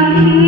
Thank you.